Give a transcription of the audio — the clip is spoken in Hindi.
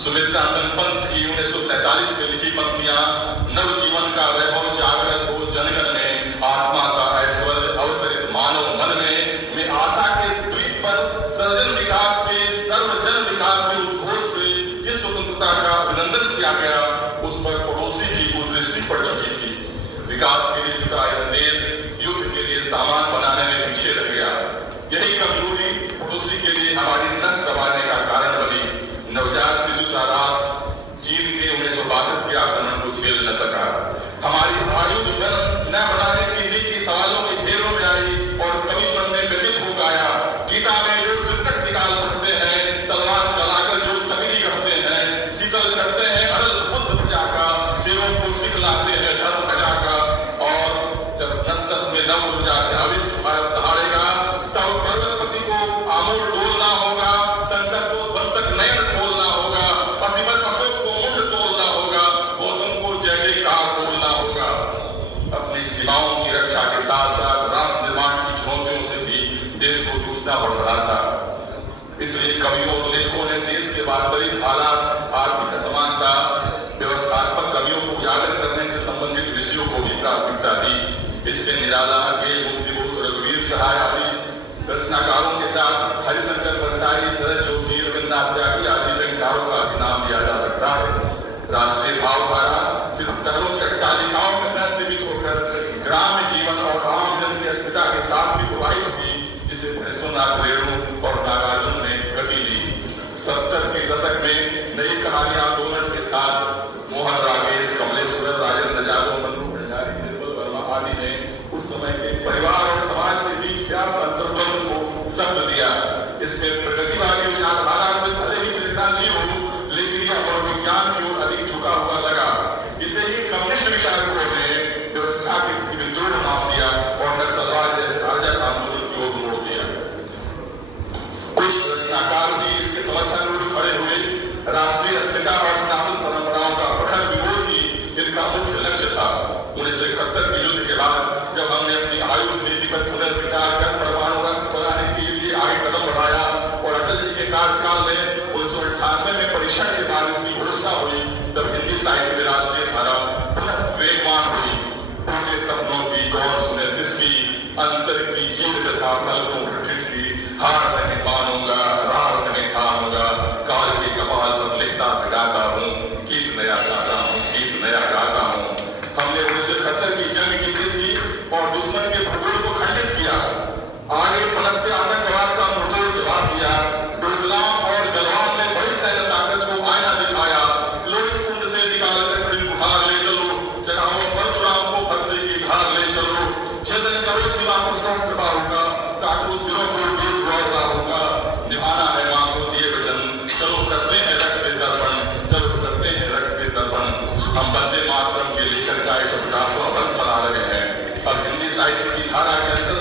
सुमित्रा पंत की 1947 में लिखी पंक्तियां, नवजीवन का वैभव जागृत हो जनगण में, आत्मा का ऐश्वर्य अवतरित मानव मन में, मैं आशा के द्वीप पर सर्जन विकास के सर्वजन विकास के उद्घोष से जिस स्वतंत्रता का अभिनंदन किया गया, उस पर पड़ोसी की कुदृष्टि पड़ चुकी थी। विकास के लिए जुटा यह देश युद्ध के लिए सामान बनाने में पीछे रह गया। यही कमजोरी पड़ोसी के लिए हमारी नस दबाने का कारण बनी। नवजात शिशु का राष्ट्र चीन के 1962 के आक्रमण को झेल न सका। हमारी आयुध बल न बनाने की नीति सवालों के घेरों में आई और कवि मन में व्यथित हो गया। गीता में जो तक निकाल पड़ते हैं, तलवार चलाकर जो तकनी करते हैं, शीतल करते हैं अरल बुद्ध प्रजा का, सिरों को सिखलाते हैं धर्म प्रजा का, और जब नस नस में नव ऊर्जा से अविष्ट भारत दहाड़ेगा, तब प्रगति को आमूल डोलना होगा, संकट को ध्वंसक नयन खोलना होगा, पसिमत अशोक को मुंड तोड़ना होगा, गौतम को जय जयकार बोलना होगा। अपनी सीमाओं की रक्षा के साथ साथ राष्ट्र निर्माण की चुनौतियों से भी देश को जूझना पड़ रहा था। इसलिए कवियों और लेखकों ने देश के वास्तविक हालात, आर्थिक असमानता, व्यवस्थात्मक कमियों को उजागर करने से संबंधित विषयों को भी प्राथमिकता दी। इसके निराला के मुक्तिबोध रघुवीर सहाय आदि रचनाकारों के साथ हरिशंकर बरसाई, शरद जोशी, रविन्द्रनाथ त्यागी आदि व्यंग्यकारों का भी नाम लिया जा सकता है। राष्ट्रीय भावधारा सिर्फ शहरों की अट्टालिकाओं में न सीमित होकर ग्राम्य जीवन और आमजन की अस्मिता के साथ भी प्रभावित हुई, जिसे नरसिंहनाथ रेणु और नागार्जुन ने गति दी। 70 के दशक में नई कहानी आंदोलन के साथ मोहन राकेश, कमलेश्वर, राजेंद्र यादव, मनु भंडारी, निर्मल वर्मा आदि ने उस समय के परिवार और समाज के बीच व्याप्त अंतर्द्वंद को शब्द दिया। इसमें प्रगतिवादी विचारधारा से भले ही प्रेरणा नहीं हो, लेकिन यह मनोविज्ञान की ओर अधिक झुका हुआ लगा। इसे ही कम्युनिस्ट विचारकों ने व्यवस्था के विद्रोह नाम दिया और नक्सलवाद जैसे अराजक आंदोलन की ओर मोड़ दिया। कुछ रचनाकार भी इसके समर्थन में उठ खड़े हुए। राष्ट्रीय अस्मिता और सनातन परंपराओं का प्रखर विरोध ही इनका मुख्य लक्ष्य था। 1971 के युद्ध के बाद जब हमने अपनी आयुध नीति पर पुनर्विचार कर परमाणु अस्त्र बनाने के लिए आगे कदम बढ़ाया और अटल जी के कार्यकाल में 1998 में परीक्षण के बाद इसकी घोषणा हुई, तब हिंदी साहित्य में राष्ट्रीय धारा पुनः वेगवान हुई। उनके सपनों की गौर सुने सिसकी, अंतर की जीव तथा पलकों की हार नहीं मानूंगा, रार नहीं खाऊंगा, काल के कपाल पर लिखता गाता हूँ, गीत नया गाता हूँ, गीत नया गाता हूँ। हमने 1971 की जंग जीती थी और दुश्मन के भूगोल को खंडित किया। आगे पनपते आतंकवाद का मुंहतोड़ जवाब दिया। डोकलाम और गलवान ने बड़ी सैन्य ताकत को आईना दिखाया। लोहित कुंड से निकालकर फिर बुहार ले चलो, जगाओ परशुराम को फरसे की धार ले चलो, जजन करो सीमा पर सहस्त्र बाहुगा, काटो सिरों को दूर दौड़ना होगा, निभाना है मां को दिए वचन, चलो करते हैं रक्त से तर्पण, चलो करते हैं रक्त से तर्पण। हम वंदे मातरम के लेकर का 150वां वर्ष मना रहे हैं। अब हिंदी साहित्य की धारा के अंदर